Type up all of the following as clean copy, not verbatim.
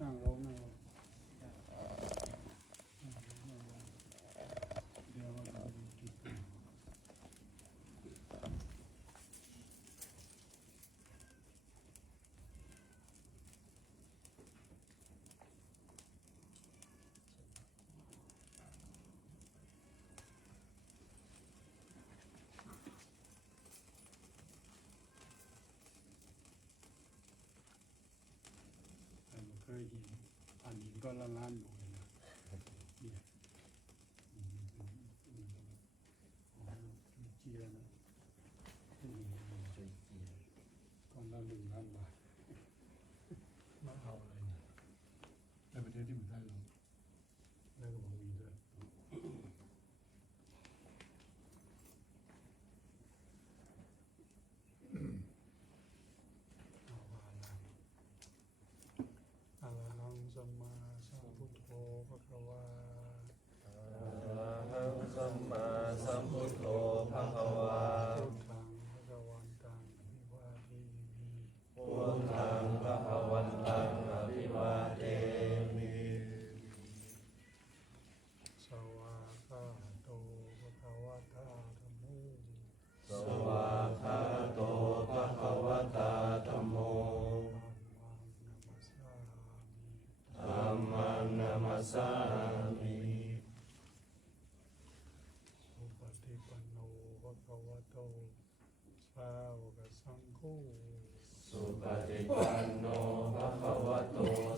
นั่งลงนั่งลงเดี๋ยวเราจะดูจุดเคยเห็นอันนี้ก็ล้านๆอยู่เลยนะเนี่ยเจียนะก้อนละ1 ล้านบาทมาเอาอะไรเนี่ยในประเทศที่มันได้หรอกได้ก็บอกมีด้วยอะระหังสัมมาสัมพุทโธภะคะวาอะระหังสัมมาสัมพุทโธภะคะวาพุทธังภะคะวันตังอภิวาเทมิพุทธังภะคะวันตังอภิวาเทมิสวากขาโตภะคะวะตาธัมโมสวากขาโตภะคะวะตาธัมโมธัมมังนัมสสามิสุปฏิปันโนภะคะวะโตสาวกสังโฆสุปฏิปันโนภะคะวะโต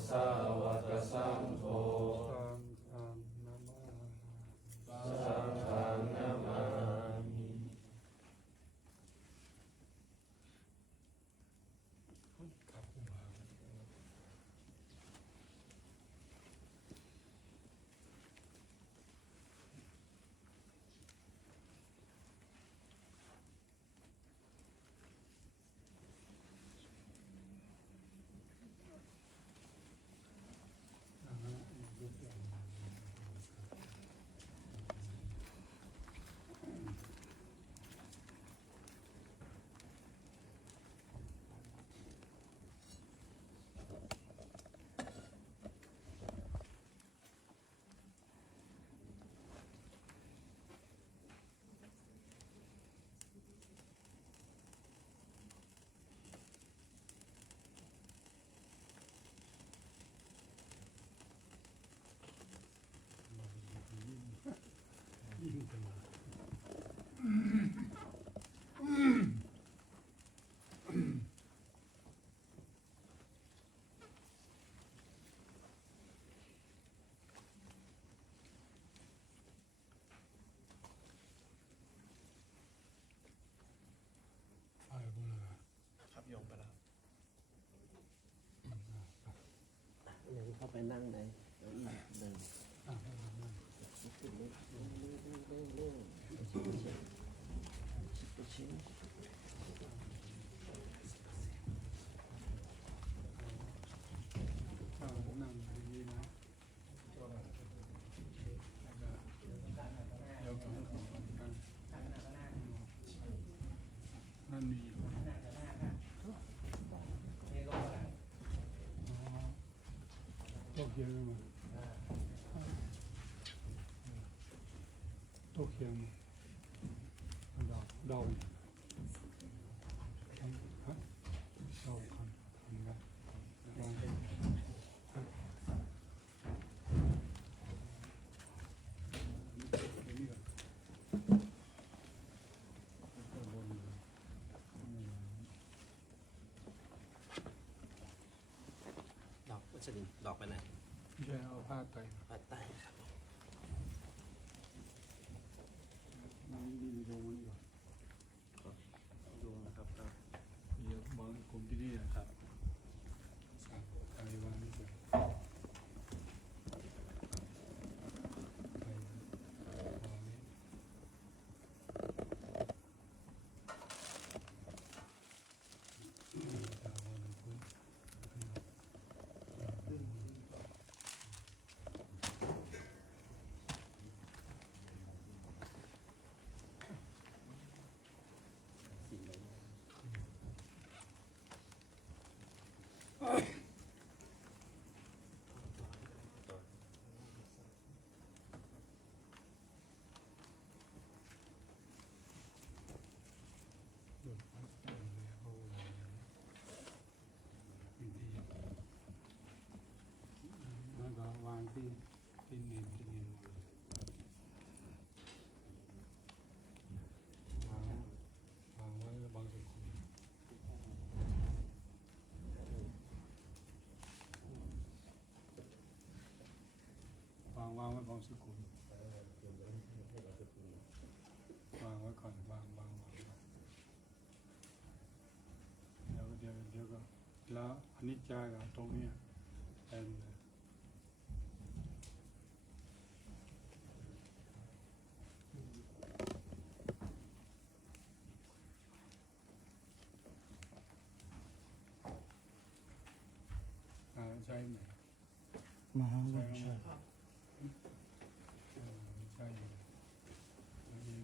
สาวกสังโฆสังฆังนะมามิสังฆังนะมามิครับอุบายิ่งขึ้นมาไปบ่ล่ะครับโยมไปแล้วเดี๋ยวเข้าไปนั่งได้เดี๋ยวอีกเดินขึ้นเรื่อยชิ้นนั่งดีๆนะเดี๋ยวกันนั่นมีโตเกียวมาโตเกียวมาดาวฮะดาวกันทำกันลองดอกวัชรินดอกไปไหนไม่ใช่เอาผ้าไตปัดใต้ครับนี่ดูมันก่อนดูนะครับเดี๋ยวบางกลุ่มที่นี่นะครับสั่งไตวางนี่ก่อนไตวางนี่ตาวางนี่ กินเองกินเองหมดเลยวางไว้แล้วบางสุขุมวางไว้บางสุขุมวางไว้ก่อนวางเดี๋ยวก็แล้วอนิจจากับตรงเนี้ยเต็มเลยใช่ไหม มหา ใช่ บุ ไหม ญชัย ใช่แล้วเอง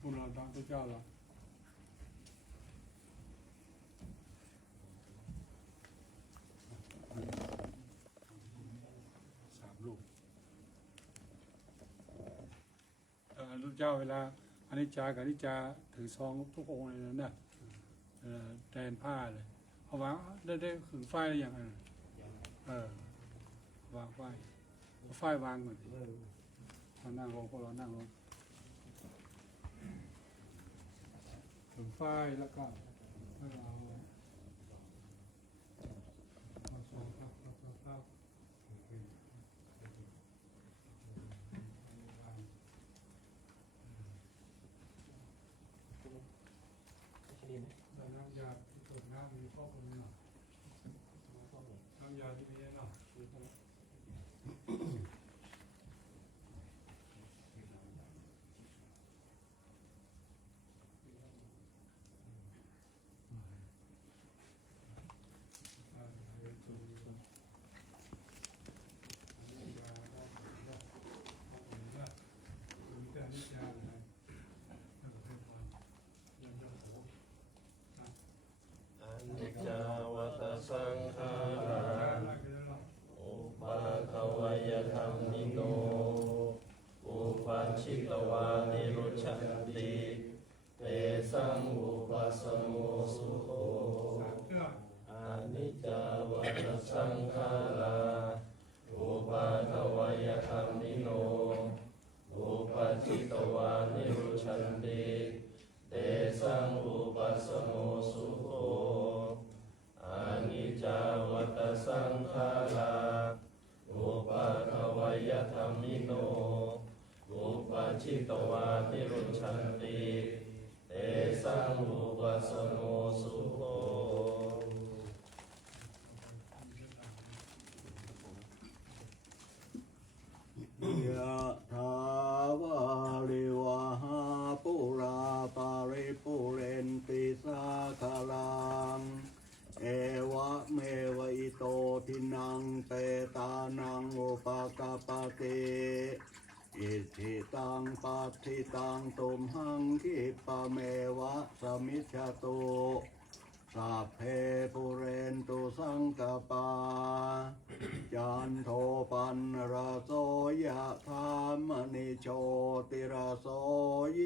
พวกเราตามพระเจ้าเหรอ3 รูปพระเจ้าเวลาอนิจจากับอนิจจาถือซองทุกองค์เลยนะแทนผ้าเลยเอาวางได้ขึงฝ้ายหรือยังวางฝ้ายเอาฝ้ายวางก่อนเรานั่งลงพวกเรานั่งลงขึงฝ้ายแล้วก็เอาซองครับแล้วน้ำยาที่ตกน้ำมีข้อมูลหน่อยน้ำยาที่มีหน่อยอนิจจาวัฏสังขาราอุปาทวยธรรมิโนอุปัชชิตวานิรุชชันติเตสังอุปัสสโมสุโขอนิจจาวัฏสังขาราอุปาทวยธรรมิโนอุปัชชิตวานิรุชชันติเตสังอุปัสสโมสุโขอนิจจาวัฏสังขาราอุปาทวยธรรมิโนอุปัชชิตวานิรุชชันติเตสังอุปัสสโมสุโขยะถาวาลิวหาปุราปาริปุเรนติสาคาลังเอวะเมวะอิโตทินังเปตานังอุปกปปติอิทิตังปัฏฐิตังตุมหังคิปะเมวะสมิจฉตุสัพเพปุเรนตุสังกปาจันโทปันระโสยะธามณิโชติระโส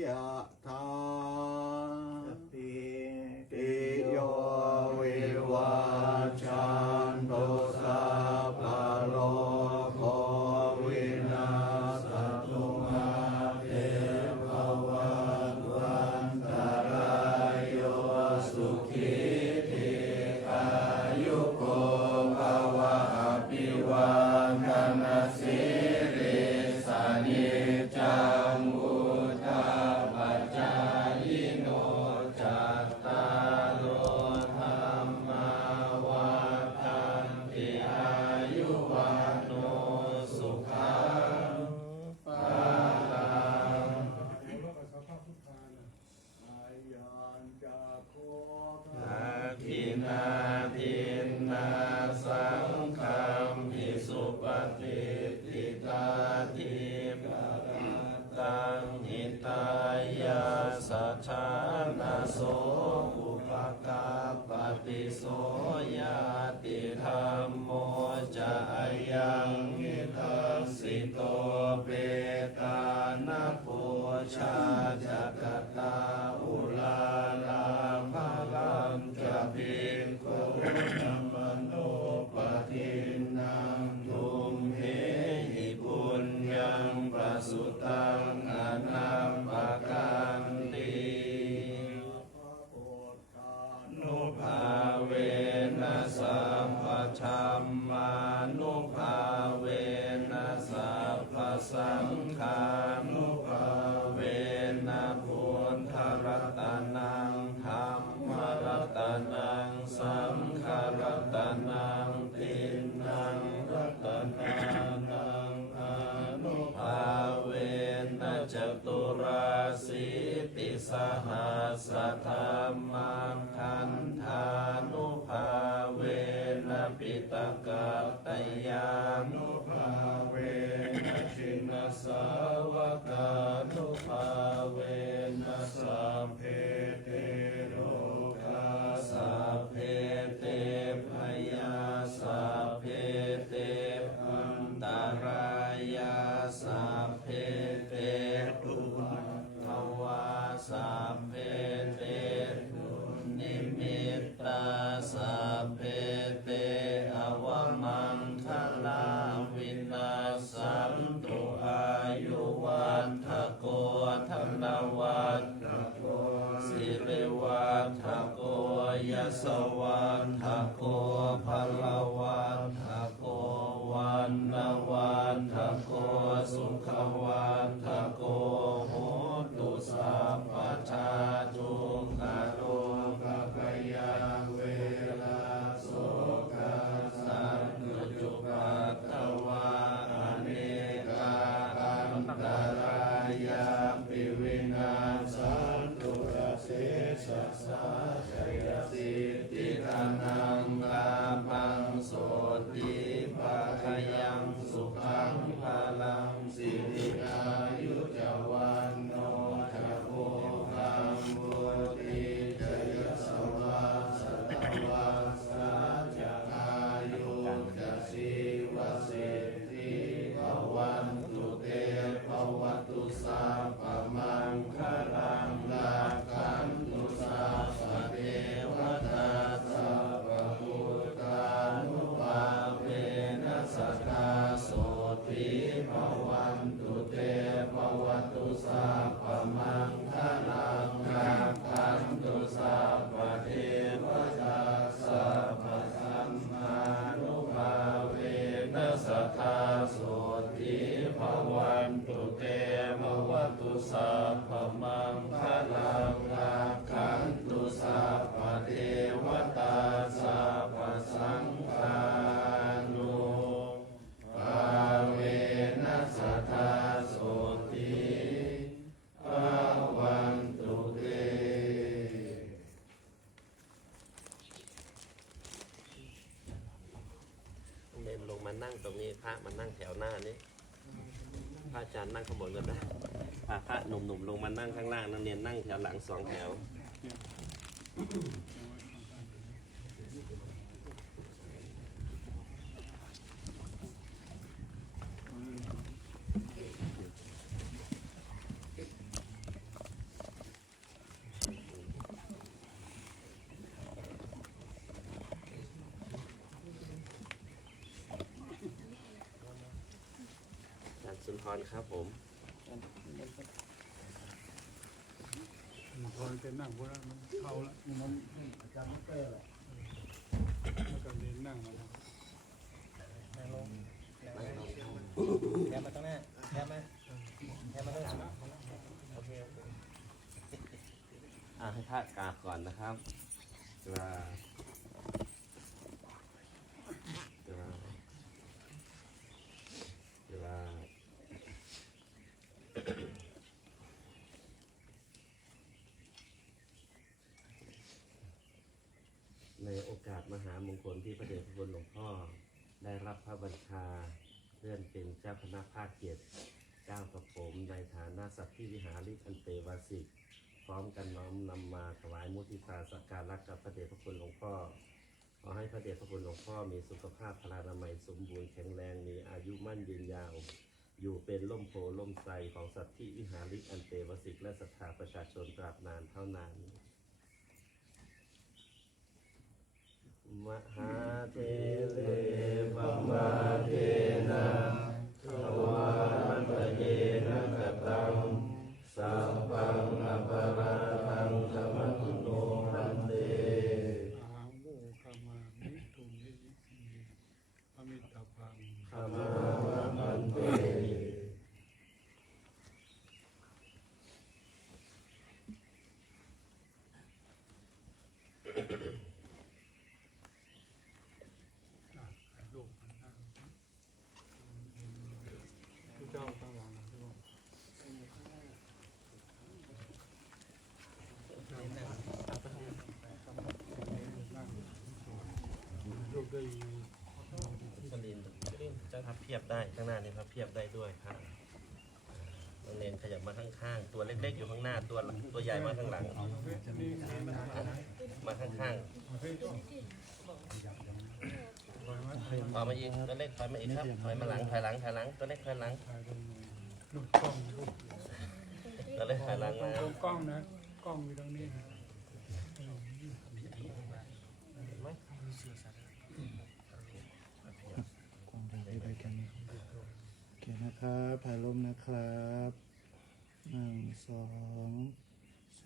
ยะธาติโยวิวัชชันตุสัพพะโลกโควินาศตุมาเตภวัตวันตรายโยสุขีติอายุโกภวะอภิวาทนาสิริสานิจังวุฒาปัจจายโนจัตตารโอธรรมาวัฏันติอายุวันโนสุขังภาลังอายัญจะโคทักขินาทินนาสังฆัมภิสุปฏิทิตาทิปตังหิตายาสัจฉานาโสอุปการปฏิโสยาติธรรมโมจะยังมิทัสสิโตเปตานาโพชาจักตาอุลาลาภ สหัสธรรมังคันธานุภาเวนะปิตกะตยานุภาเวนะชินสาวกานุภาเวนะสัพเพเตโรกาสัพเพเตพยาสัพเพเตอันตรายาสัพเพเตทุนทวาสัพเพเตทุนิมิตตาสัพเพเตอวมังคลาวินาสันตุอายุวันทโกธนวัฒนโกสิริวัฒโกยสวันทโกภลวันทโกวันนวันทโกสุขวันทโกโหตุสัพพชาจุกโลกกยาเวลาโสกาสันตุจุปัตตวาอเนกาอันตรายาปิวินาสันตุระเสสะสะชยสิทธิธนังลาภังโสติภาคยังสุขังพลังสิริอายุจวันโนจะโพคังบุติจยสวาสตวาสาจะอายุจะชีวสิทธิภวันตุเตภวตุสัพพมังคลังลาคันตุสัพพเทวตาสัพพพุทธานุภาเวนัสสทาโสติภวันตุเตภวตุสัพพมังคลังลาคันตุสัพพเทวตาสัพพสัมมานุภาเวนัสสทาโสติภวันตุเตภวตุสัพพมังคลังลาคันตุสัพพเทวตาสัพพสังฆานุภาเวนัสสทาโสติภวันตุเต เน้นลงมานั่งตรงนี้พระมานั่งแถวหน้านี้พระอาจารย์นั่งข้างบนกันนะพระหนุ่มๆลงมานั่งข้างล่างนักเรียนนั่งแถวหลังสองแถว อาจารย์สุนทรครับผม พอจะนั่งพวกนั้นมันเข้าละมันอาจารย์ไม่เตอร์แหละแล้วก็เรียนนั่งมาแล้ว แคบมาตรงหน้าแคบมาแคบมาด้วยโอเค ให้พระกราบก่อนนะครับเวลาในโอกาสมหามงคลที่พระเดชพระคุณหลวงพ่อได้รับพระบัญชาเลื่อนเป็นเจ้าคณะภาค7 9กับผมในฐานะสัพพิวิหาริกอันเตวาสิกพร้อมกันน้อมนำมาถวายมุทิตาสักการะกับพระเดชพระคุณหลวงพ่อขอให้พระเดชพระคุณหลวงพ่อมีสุขภาพพลานามัยสมบูรณ์แข็งแรงมีอายุมั่นยืนยาวอยู่เป็นร่มโพล่มไทรของสัพพิวิหาริกอันเตวาสิกและศรัทธาประชาชนตราบนานเท่านานมหาเทเลปมาเทนะทวารตเยนะกตังสัพพังอปาราทังธรรมตุโนหันเต อาหังโมคามามิตุมิอมิตาพัง ธรรมาหันเต ลูกมันนั่ง พับเพียบได้ข้างหน้านี่พับเพียบได้ด้วยครับน้องเนนขยับมาข้างๆตัวเล็กๆอยู่ข้างหน้าตัวใหญ่มาข้างหลังมาข้างๆถอยมาอีกตัวเล็กถอยมาอีกครับถอยมาหลังถอยหลังตัวเล็กถอยหลัง ลูกกล้องลูก ตัวเล็กถอยหลังมา กล้องนะกล้องอยู่ตรงนี้นะ ความเร็วไปกันโอเคนะครับถ่ายลมนะครับ1 2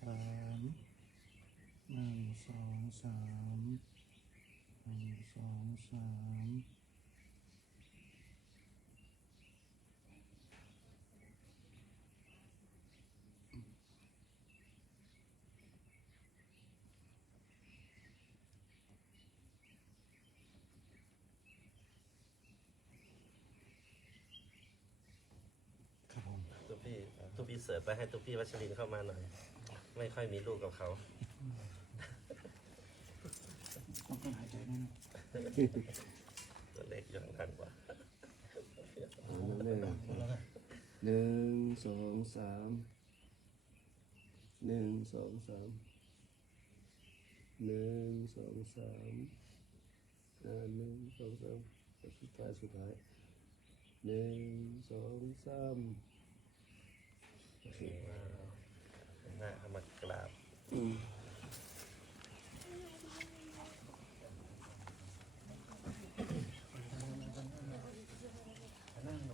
3 1 2 3 1 2 3ครับผม ตุ๊พี่เสิร์ฟไปให้ตุ๊พี่วัชรินทร์เข้ามาหน่อย ไม่ค่อยมีลูกกับเขา ต้องหายใจแน่นอน ตัวเล็กอยู่ข้างๆกว่า 1 2 3 1 2 3 1 2 3 1 2 3สุดท้าย1 2 3โอเค หน้าเอามากราบ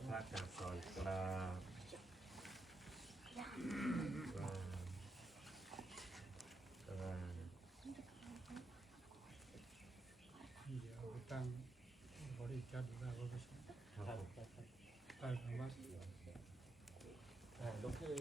พระกราบก่อนกราบเดี๋ยวไปตั้งบริการดูแลพระพุทธเจ้าใต้ธรรมะ ลูกคือ